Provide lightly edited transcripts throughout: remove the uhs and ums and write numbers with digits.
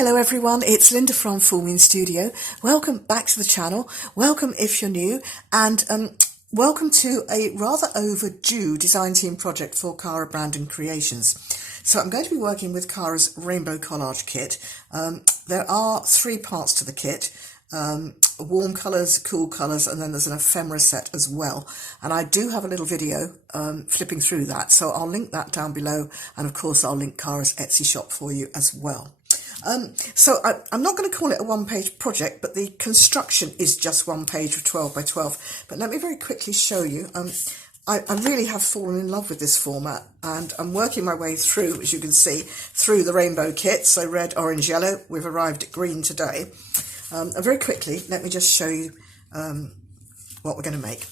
Hello everyone, it's Linda from Full Moon Studio. Welcome back to the channel. Welcome if you're new, and welcome to a rather overdue design team project for Cara Brandon Creations. So I'm going to be working with Cara's Rainbow Collage kit. There are three parts to the kit. Warm colours, cool colours, and then there's an ephemera set as well. And I do have a little video flipping through that, so I'll link that down below, and of course I'll link Cara's Etsy shop for you as well. So I'm not going to call it a one-page project, but the construction is just one page of 12 by 12. But let me very quickly show you. I really have fallen in love with this format, and I'm working my way through, as you can see, through the rainbow kit. So red, orange, yellow. We've arrived at green today. And very quickly, let me just show you what we're going to make.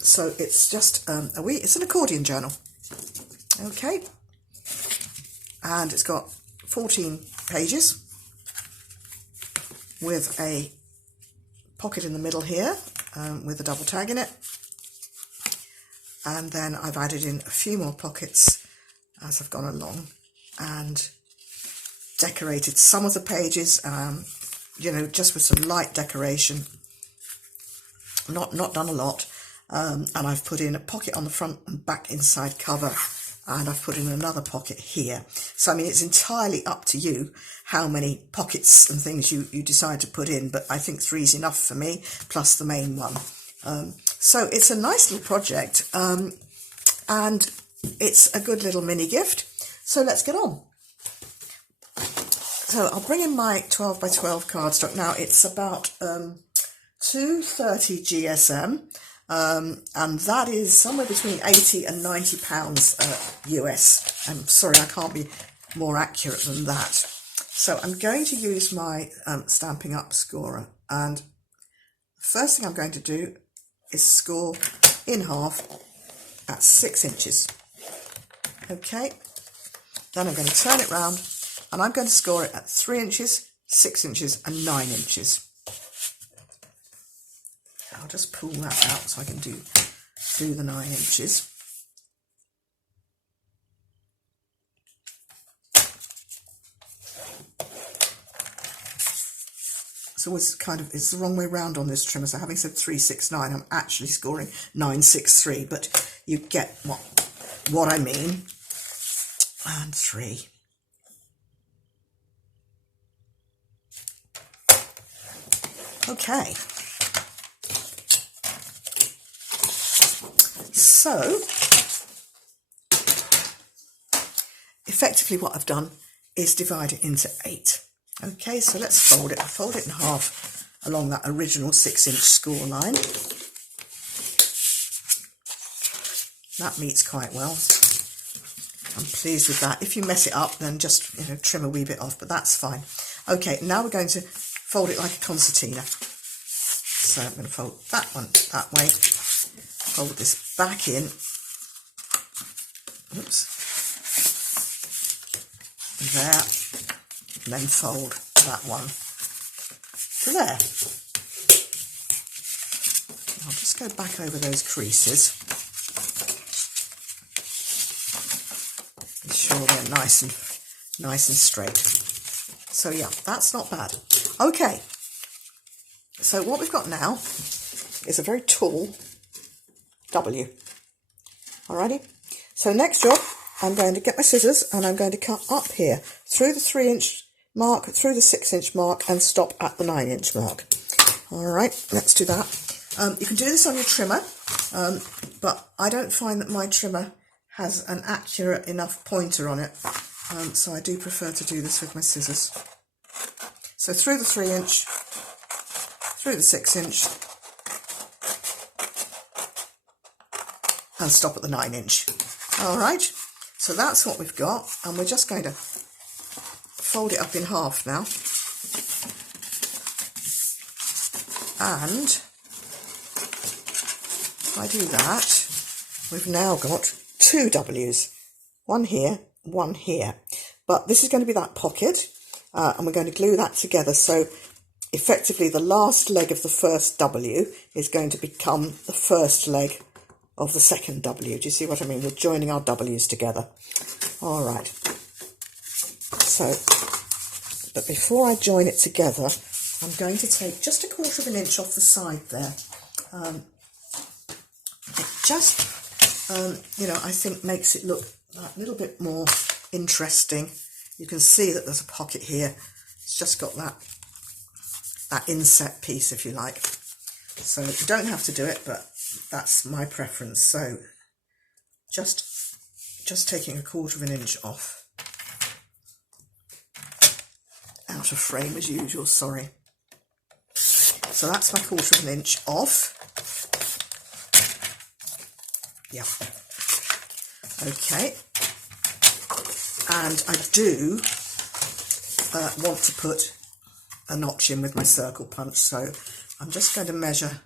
So it's just it's an accordion journal, okay, and it's got 14 pages with a pocket in the middle here with a double tag in it, and then I've added in a few more pockets as I've gone along and decorated some of the pages. You know, just with some light decoration, not done a lot, and I've put in a pocket on the front and back inside cover, and I've put in another pocket here. So I mean, it's entirely up to you how many pockets and things you decide to put in, but I think 3 is enough for me, plus the main one. So it's a nice little project, and it's a good little mini gift. So let's get on. So I'll bring in my 12 by 12 cardstock. Now it's about 230 GSM, and that is somewhere between 80 and 90 pounds US. I'm sorry, I can't be more accurate than that. So I'm going to use my Stampin' Up scorer, and the first thing I'm going to do is score in half at 6 inches. Okay, then I'm going to turn it round, and I'm going to score it at 3 inches, 6 inches and 9 inches. I'll just pull that out so I can do the 9 inches. It's the wrong way round on this trimmer. So having said 369, I'm actually scoring 963, but you get what I mean. And 3. Okay, so effectively what I've done is divide it into 8. Okay, so let's fold it. I fold it in half along that original 6-inch score line. That meets quite well. I'm pleased with that. If you mess it up, then just trim a wee bit off, but that's fine. Okay, now we're going to fold it like a concertina. So I'm going to fold that one that way, fold this back in, oops, there, and then fold that one to there. I'll just go back over those creases, be sure they're nice and straight. So yeah, that's not bad. Okay, so what we've got now is a very tall W. Alrighty, so next job, I'm going to get my scissors and I'm going to cut up here through the 3-inch mark, through the 6-inch mark, and stop at the 9-inch mark. Alright, let's do that. You can do this on your trimmer, but I don't find that my trimmer has an accurate enough pointer on it, so I do prefer to do this with my scissors. So through the 3-inch, through the 6-inch, and stop at the 9-inch. All right, so that's what we've got, and we're just going to fold it up in half now. And if I do that, we've now got 2 W's, one here, one here. But this is going to be that pocket, and we're going to glue that together. So effectively, the last leg of the first W is going to become the first leg of the second W. Do you see what I mean? We're joining our W's together. All right. So But before I join it together, I'm going to take just 1/4 of an inch off the side there. It just, I think makes it look a little bit more interesting. You can see that there's a pocket here. It's just got that inset piece, if you like. So you don't have to do it, but that's my preference. So just taking 1/4 of an inch off. Out of frame as usual, sorry. So that's my 1/4 of an inch off. Yeah. Okay. And I do want to put a notch in with my circle punch, so I'm just going to measure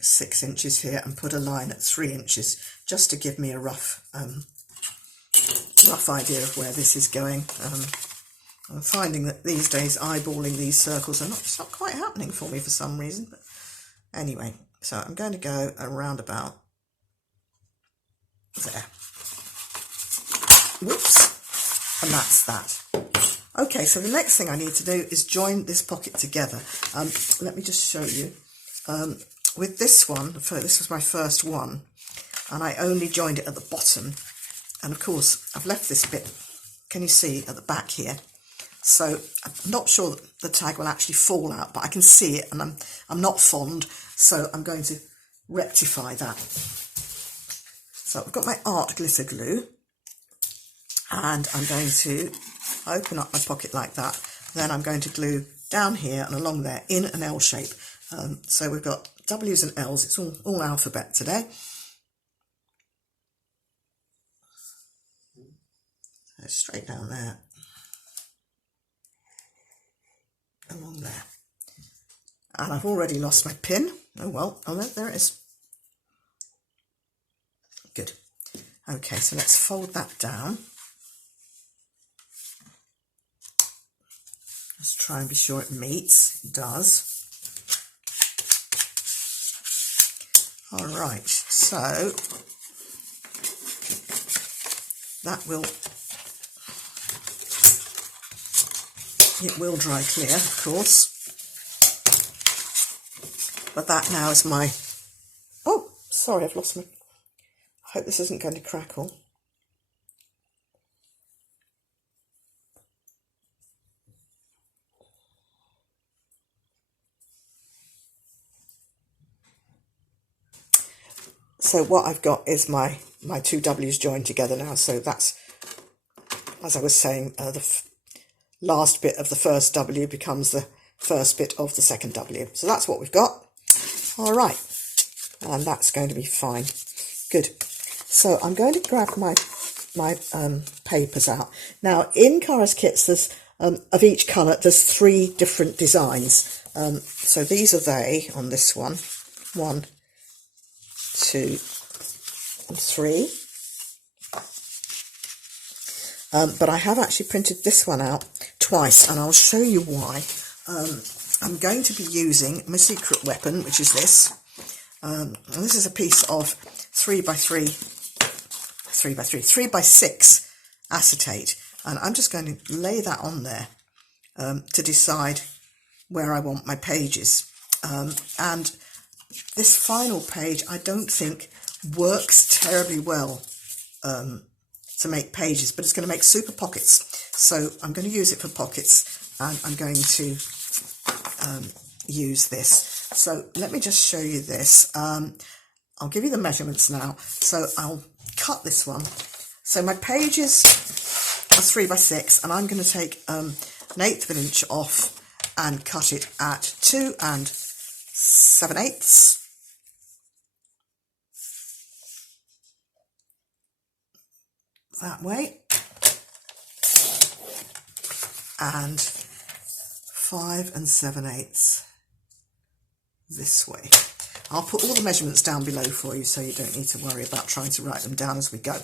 6 inches here and put a line at 3 inches just to give me a rough idea of where this is going. I'm finding that these days eyeballing these circles it's not quite happening for me for some reason, but anyway, so I'm going to go around about there. Whoops, and that's that. Okay, so the next thing I need to do is join this pocket together. Let me just show you. With this one, this was my first one, and I only joined it at the bottom. And of course, I've left this bit, can you see, at the back here? So I'm not sure that the tag will actually fall out, but I can see it, and I'm not fond, so I'm going to rectify that. So I've got my art glitter glue, and I'm going to open up my pocket like that. Then I'm going to glue down here and along there in an L shape. So we've got W's and L's, it's all alphabet today. So straight down there, along there. And I've already lost my pin. Oh well, there it is. Good. Okay, so let's fold that down. Let's try and be sure it meets. It does. All right, so that will dry clear, of course. But that now is my, oh, sorry, I've lost my, I hope this isn't going to crackle. So what I've got is my two W's joined together now. So that's, as I was saying, the last bit of the first W becomes the first bit of the second W. So that's what we've got. All right, and that's going to be fine. Good. So I'm going to grab my papers out. Now in Cara's kits, there's of each colour, there's 3 different designs. So these are they on this one. 1, 2, and 3. But I have actually printed this one out twice, and I'll show you why. I'm going to be using my secret weapon, which is this. And this is a piece of 3x6 acetate, and I'm just going to lay that on there to decide where I want my pages. And this final page I don't think works terribly well to make pages, but it's going to make super pockets, so I'm going to use it for pockets, and I'm going to use this. So let me just show you this. I'll give you the measurements now. So I'll cut this one. So my pages are 3x6, and I'm going to take 1/8 of an inch off and cut it at 2 7/8. That way, and 5 7/8 this way. I'll put all the measurements down below for you, so you don't need to worry about trying to write them down as we go.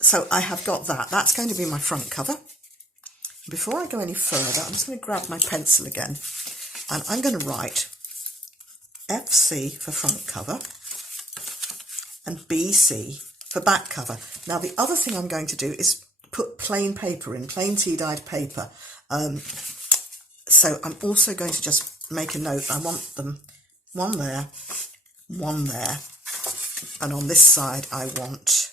So I have got that. That's going to be my front cover. Before I go any further, I'm just going to grab my pencil again, and I'm going to write FC for front cover and BC for back cover. Now the other thing I'm going to do is put plain paper in, plain tea-dyed paper. So I'm also going to just make a note. I want them one there, and on this side I want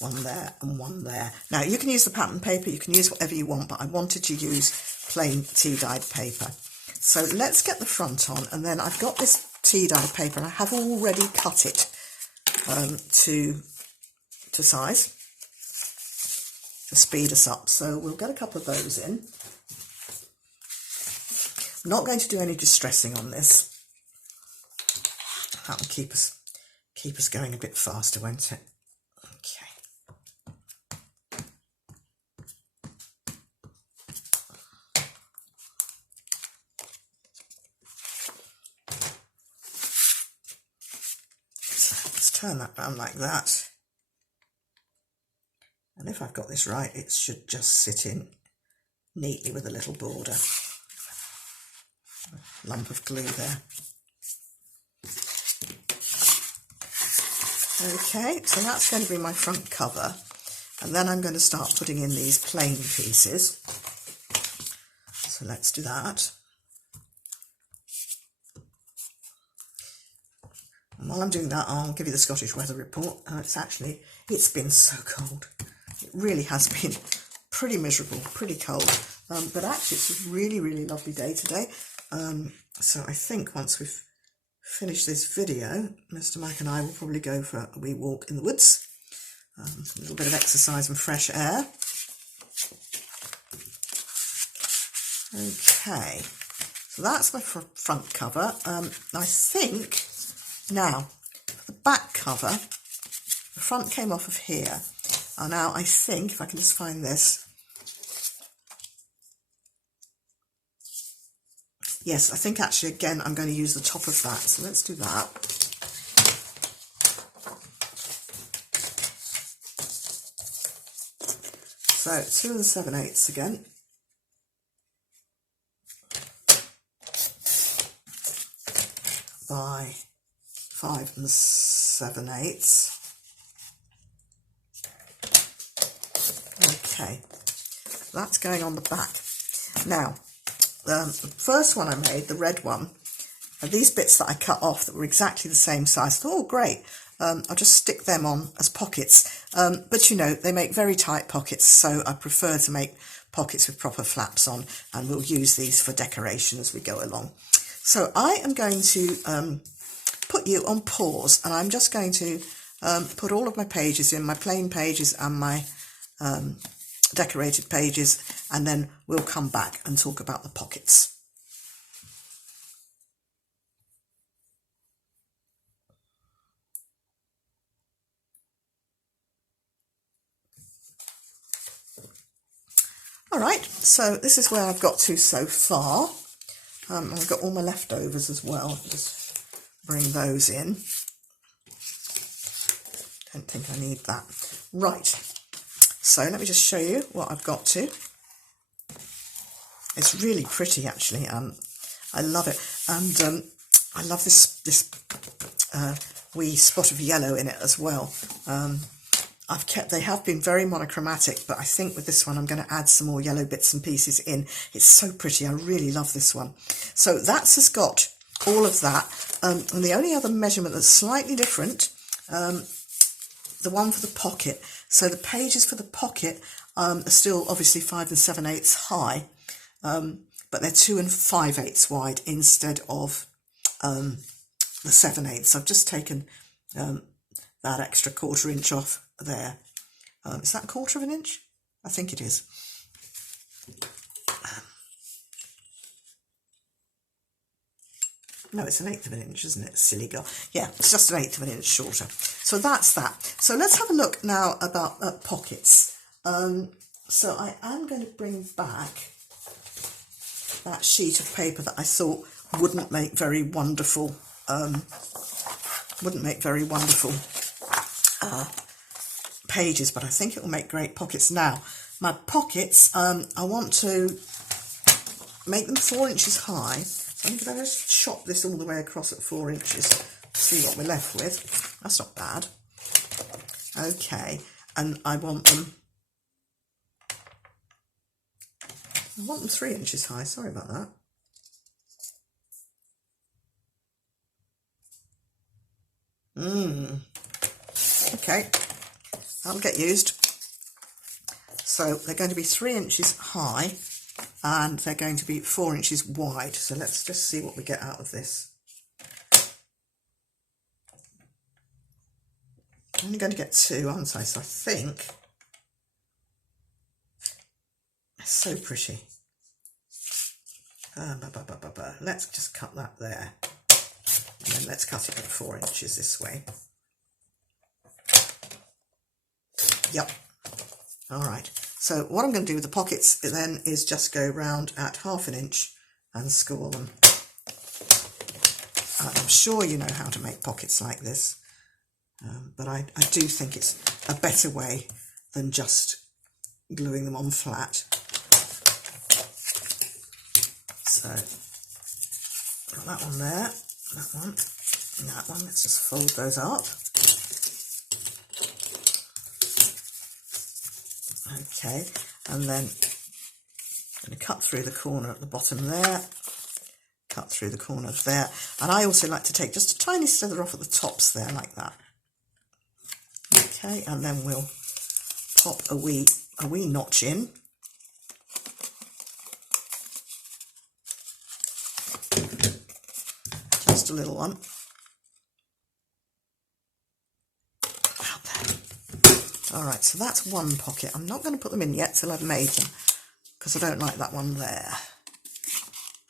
one there and one there. Now you can use the pattern paper, you can use whatever you want, but I wanted to use plain tea-dyed paper. So let's get the front on, and then I've got this tea-dyed paper and I have already cut it to size to speed us up. So we'll get a couple of those in. I'm not going to do any distressing on this. That will keep us going a bit faster, won't it? Okay. So let's turn that round like that. And if I've got this right, it should just sit in neatly with a little border. A lump of glue there. Okay, so that's going to be my front cover, and then I'm going to start putting in these plain pieces. So let's do that. And while I'm doing that, I'll give you the Scottish weather report. It's been so cold. It really has been pretty miserable, pretty cold. But actually it's a really, really lovely day today. So I think once we've finished this video, Mr. Mac and I will probably go for a wee walk in the woods. A little bit of exercise and fresh air. Okay, so that's my front cover. I think now the back cover, the front came off of here. And now I think, if I can just find this, yes, I think actually again I'm going to use the top of that, so let's do that. So 2 7/8 again. By 5 7/8. Okay, that's going on the back. Now, the first one I made, the red one, these bits that I cut off that were exactly the same size, oh great, I'll just stick them on as pockets. But you know, they make very tight pockets, so I prefer to make pockets with proper flaps on, and we'll use these for decoration as we go along. So I am going to put you on pause, and I'm just going to put all of my pages in, my plain pages and my decorated pages, and then we'll come back and talk about the pockets. All right, so this is where I've got to so far. I've got all my leftovers as well. Just bring those in. Don't think I need that. Right, so let me just show you what I've got to. It's really pretty, actually. I love it, and I love this wee spot of yellow in it as well. They have been very monochromatic, but I think with this one I'm going to add some more yellow bits and pieces in. It's so pretty. I really love this one. So that's just got all of that. And the only other measurement that's slightly different, the one for the pocket. So the pages for the pocket are still obviously 5 7/8 high, but they're 2 5/8 wide instead of the 7/8. I've just taken that extra 1/4 inch off there. Is that 1/4 inch? I think it is. No, it's 1/8 inch, isn't it? Silly girl. Yeah, it's just 1/8 inch shorter. So that's that. So let's have a look now about pockets. So I am going to bring back that sheet of paper that I thought wouldn't make very wonderful, pages, but I think it will make great pockets. Now, my pockets, I want to make them 4 inches high. So I'm going to just chop this all the way across at 4 inches, see what we're left with. That's not bad. Okay, and I want them 3 inches high. Sorry about that. Okay, that'll get used. So they're going to be 3 inches high and they're going to be 4 inches wide. So let's just see what we get out of this. I'm only going to get 2, aren't I? So I think it's so pretty. Let's just cut that there. And then let's cut it at 4 inches this way. Yep. All right. So what I'm going to do with the pockets then is just go round at 1/2 inch and score them. I'm sure you know how to make pockets like this, but I do think it's a better way than just gluing them on flat. So got that one there, that one, and that one. Let's just fold those up. Okay, and then I'm going to cut through the corner at the bottom there, cut through the corner there, and I also like to take just a tiny slither off at the tops there, like that. Okay, and then we'll pop a wee notch in. Just a little one. Alright, so that's one pocket. I'm not going to put them in yet till I've made them, because I don't like that one there.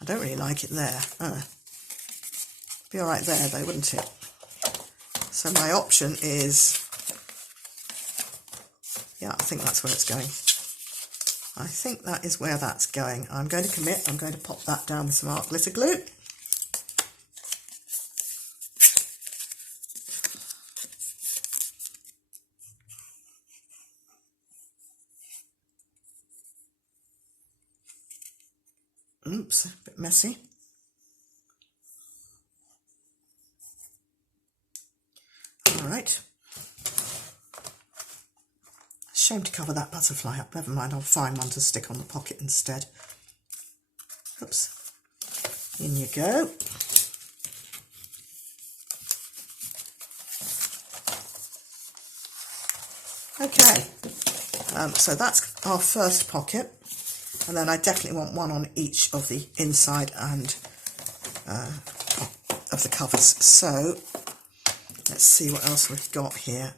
I don't really like it there. Be alright there though, wouldn't it? So my option is, yeah, I think that's where it's going. I think that is where that's going. I'm going to commit. I'm going to pop that down with some art glitter glue. Oops, a bit messy. All right. Shame to cover that butterfly up. Never mind, I'll find one to stick on the pocket instead. Oops. In you go. Okay. So that's our first pocket. And then I definitely want one on each of the inside and of the covers. So let's see what else we've got here.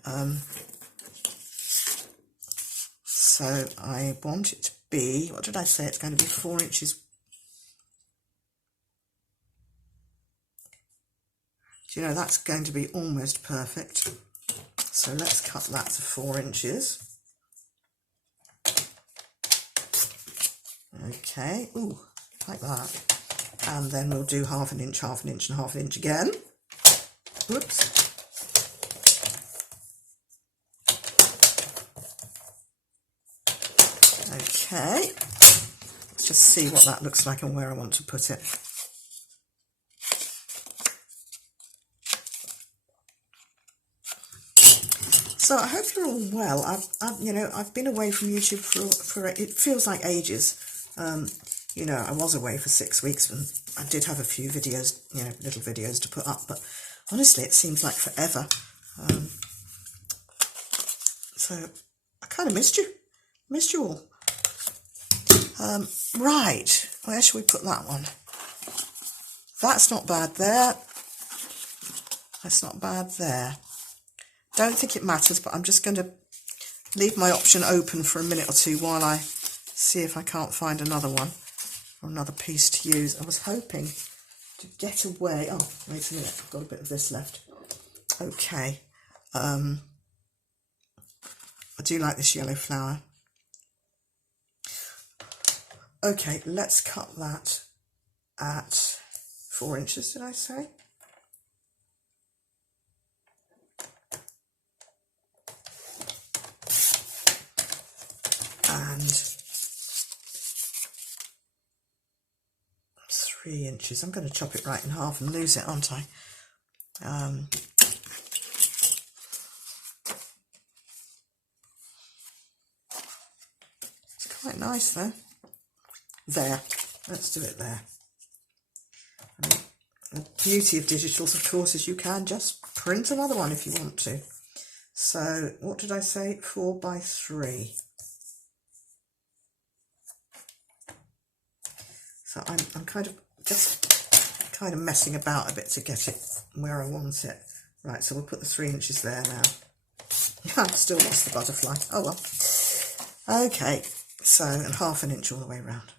So I want it to be, what did I say? It's going to be 4 inches. Do you know, that's going to be almost perfect. So let's cut that to 4 inches. Okay, ooh, like that. And then we'll do 1/2 inch, 1/2 inch and 1/2 inch again. Whoops. Okay, let's just see what that looks like and where I want to put it. So I hope you're all well. I've been away from YouTube for it feels like ages. You know, I was away for 6 weeks and I did have a few videos, you know, little videos to put up, but honestly it seems like forever. So I kind of missed you all. Right, where should we put that one? That's not bad there. That's not bad there. Don't think it matters, but I'm just going to leave my option open for a minute or two while I see if I can't find another one or another piece to use. I was hoping to get away. Oh, wait a minute, I've got a bit of this left. Okay. I do like this yellow flower. Okay, let's cut that at 4 inches, did I say? And 3 inches. I'm going to chop it right in half and lose it, aren't I? Quite nice though. There, let's do it there. And the beauty of digitals, of course, is you can just print another one if you want to. So what did I say? 4 by 3. So I'm kind of messing about a bit to get it where I want it. Right, so we'll put the 3 inches there now. I've still lost the butterfly. Oh well. Okay, so and 1/2 inch all the way around.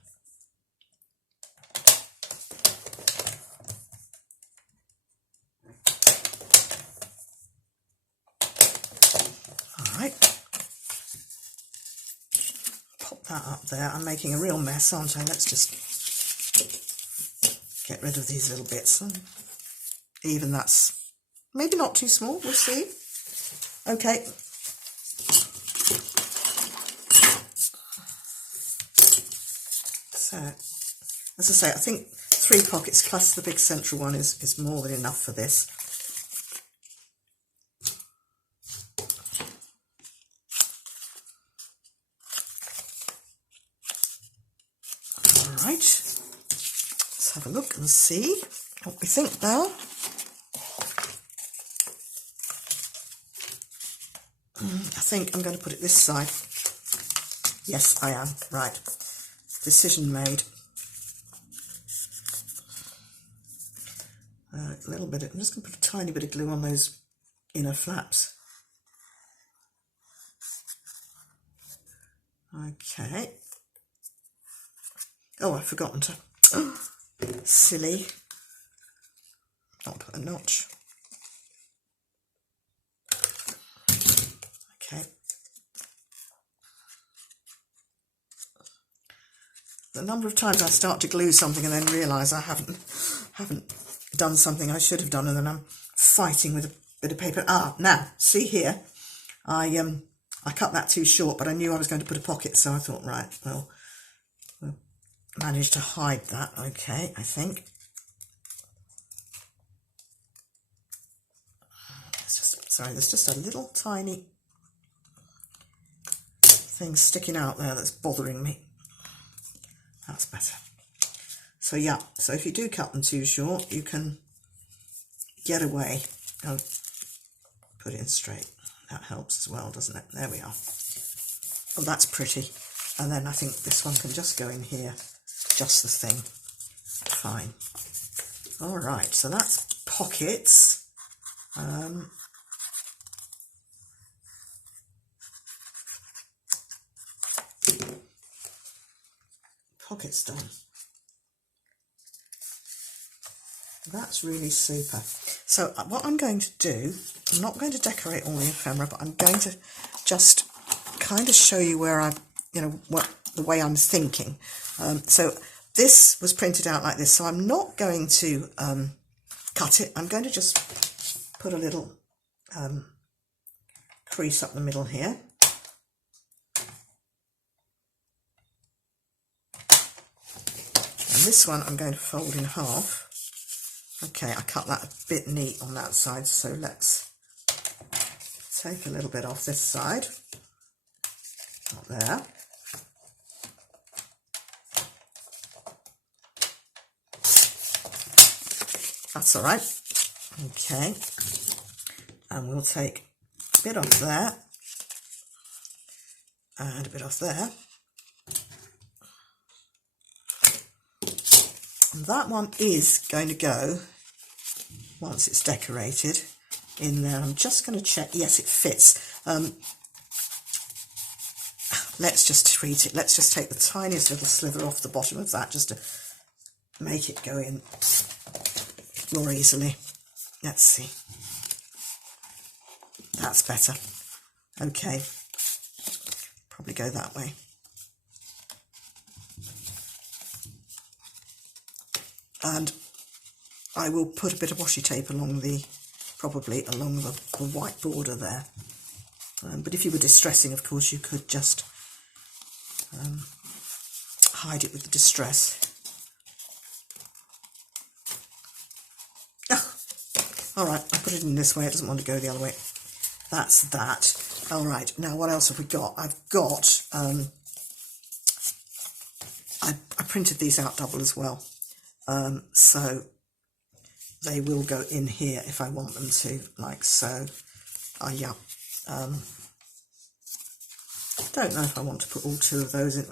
All right. Pop that up there. I'm making a real mess, aren't I? Let's just get rid of these little bits. Even that's maybe not too small, we'll see. Okay. So, as I say, I think 3 pockets plus the big central one is more than enough for this. All right. Let's have a look and see what we think now. I think I'm going to put it this side. Yes, I am. Right. Decision made. A little bit. I'm just going to put a tiny bit of glue on those inner flaps. Okay. Oh, I've forgotten to. Silly. Not put a notch. Okay. The number of times I start to glue something and then realise I haven't done something I should have done, and then I'm fighting with a bit of paper. Ah, now see here, I cut that too short, but I knew I was going to put a pocket, so I thought, right, well, we'll manage to hide that. Okay, I think. It's just, sorry, there's just a little tiny thing sticking out there that's bothering me. That's better. So yeah, so if you do cut them too short, you can get away. Oh, put it in straight. That helps as well, doesn't it? There we are. Oh, that's pretty. And then I think this one can just go in here. Just the thing. Fine. All right, so that's pockets. Pockets done. That's really super. So what I'm going to do, I'm not going to decorate all the ephemera, but I'm going to just kind of show you where I, what the way I'm thinking. So this was printed out like this, so I'm not going to cut it. I'm going to just put a little crease up the middle here. And this one I'm going to fold in half. Okay, I cut that a bit neat on that side, so let's take a little bit off this side. Not there. That's all right. Okay, and we'll take a bit off there and a bit off there. And that one is going to go, once it's decorated, in there. I'm just going to check. Yes, it fits. Let's just treat it. Let's just take the tiniest little sliver off the bottom of that just to make it go in more easily. Let's see. That's better. Okay. Probably go that way. And I will put a bit of washi tape along the, probably along the white border there. But if you were distressing, of course, you could just hide it with the distress. Oh, all right, I put it in this way. It doesn't want to go the other way. That's that. All right, now what else have we got? I've got printed these out double as well, so they will go in here if I want them to, like so. Yeah, don't know if I want to put all two of those in,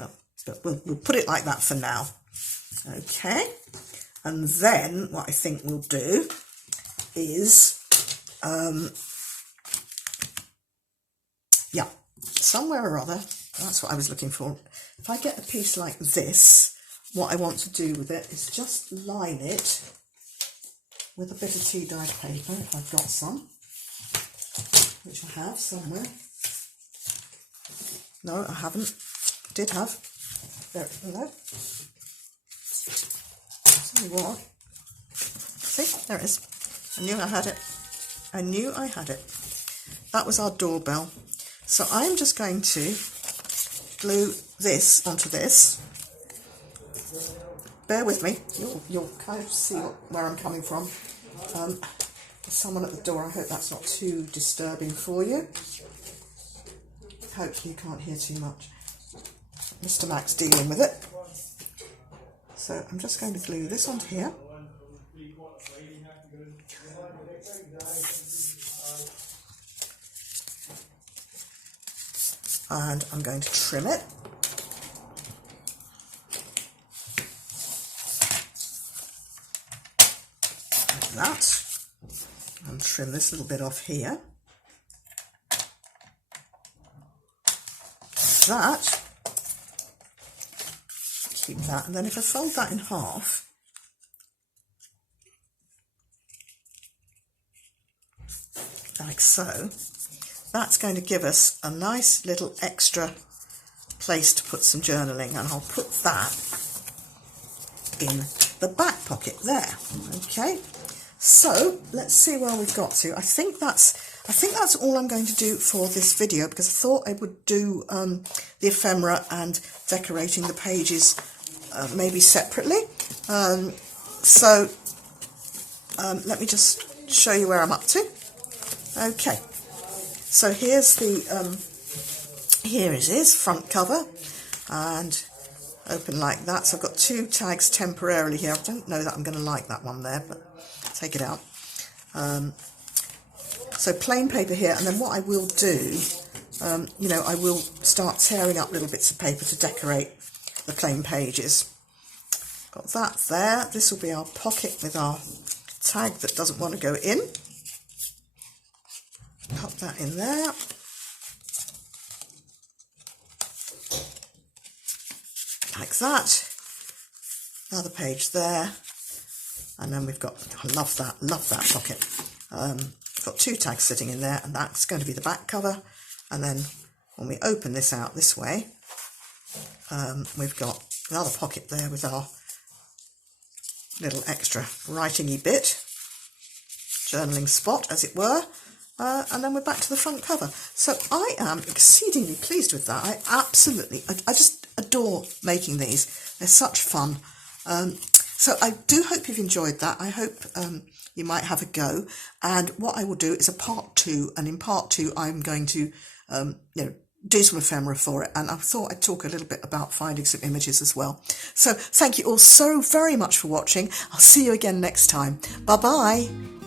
but we'll put it like that for now. Okay, and then what I think we'll do is, yeah, somewhere or other, that's what I was looking for. If I get a piece like this, what I want to do with it is just line it with a bit of tea dyed paper, if I've got some, which I have somewhere. No, I haven't. Did have. There, hello. Tell you what. See, there it is. I knew I had it. I knew I had it. That was our doorbell. So I'm just going to glue this onto this. Bear with me. You'll kind of see where I'm coming from. There's someone at the door. I hope that's not too disturbing for you. Hopefully you can't hear too much. Mr. Mac's dealing with it. So I'm just going to glue this onto here. And I'm going to trim it. Like that. And trim this little bit off here. That. Keep that. And then if I fold that in half, like so, that's going to give us a nice little extra place to put some journaling, and I'll put that in the back pocket there. Okay, so let's see where we've got to. I think that's all I'm going to do for this video, because I thought I would do the ephemera and decorating the pages maybe separately. Let me just show you where I'm up to. Okay. So here's the, here it is, front cover, and open like that. So I've got two tags temporarily here. I don't know that I'm going to like that one there, but take it out. So plain paper here, and then what I will do, you know, I will start tearing up little bits of paper to decorate the plain pages. Got that there. This will be our pocket with our tag that doesn't want to go in. Pop that in there. Like that. Another page there. And then we've got, I love that pocket. Got two tags sitting in there, and that's going to be the back cover. And then when we open this out this way, we've got another pocket there with our little extra writing-y bit, journaling spot as it were. And then we're back to the front cover. So I am exceedingly pleased with that. I just adore making these. They're such fun. So I do hope you've enjoyed that. I hope you might have a go. And what I will do is a part 2. And in part 2, I'm going to do some ephemera for it. And I thought I'd talk a little bit about finding some images as well. So thank you all so very much for watching. I'll see you again next time. Bye-bye.